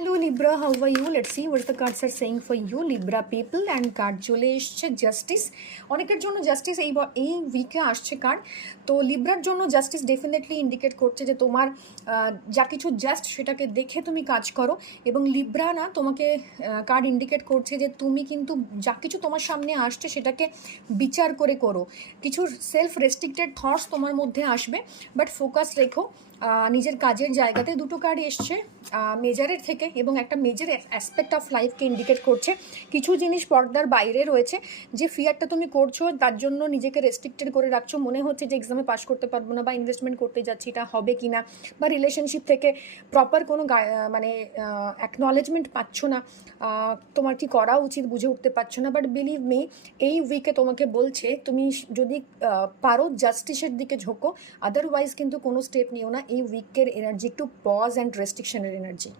Hello Libra, how are you? Let's see what the cards are saying for you, Libra people. And card চলে এসছে justice. অনেকের জন্য justice এই উইকে আসছে কার্ড। তো লিব্রার জন্য জাস্টিস ডেফিনেটলি ইন্ডিকেট করছে যে তোমার যা কিছু জাস্ট সেটাকে দেখে তুমি কাজ করো। এবং লিব্রা না তোমাকে কার্ড ইন্ডিকেট করছে যে তুমি কিন্তু যা কিছু তোমার সামনে আসছে সেটাকে বিচার করে করো। কিছু সেলফ রেস্ট্রিক্টেড থটস তোমার মধ্যে আসবে, বাট ফোকাস রেখো নিজের কাজের জায়গাতে। দুটো কার্ড এসছে মেজারের থেকে এবং একটা মেজর অ্যাসপেক্ট অফ লাইফকে ইন্ডিকেট করছে। কিছু জিনিস পর্দার বাইরে রয়েছে, যে ফিয়ারটা তুমি করছো তার জন্য নিজেকে রেস্ট্রিক্টেড করে রাখছো। মনে হচ্ছে যে এক্সামে পাস করতে পারবো না, বা ইনভেস্টমেন্ট করতে যাচ্ছি এটা হবে কি না, বা রিলেশনশিপ থেকে প্রপার কোনো মানে অ্যাকনলেজমেন্ট পাচ্ছ না, তোমার কি করা উচিত বুঝে উঠতে পারছো না। বাট বিলিভ মি, এই উইকে তোমাকে বলছে তুমি যদি পারো জাস্টিসের দিকে ঝোঁকো, আদারওয়াইজ কিন্তু কোনো স্টেপ নিও না। এই উইকের এনার্জি একটু পজ অ্যান্ড রেস্ট্রিকশনের এনার্জি।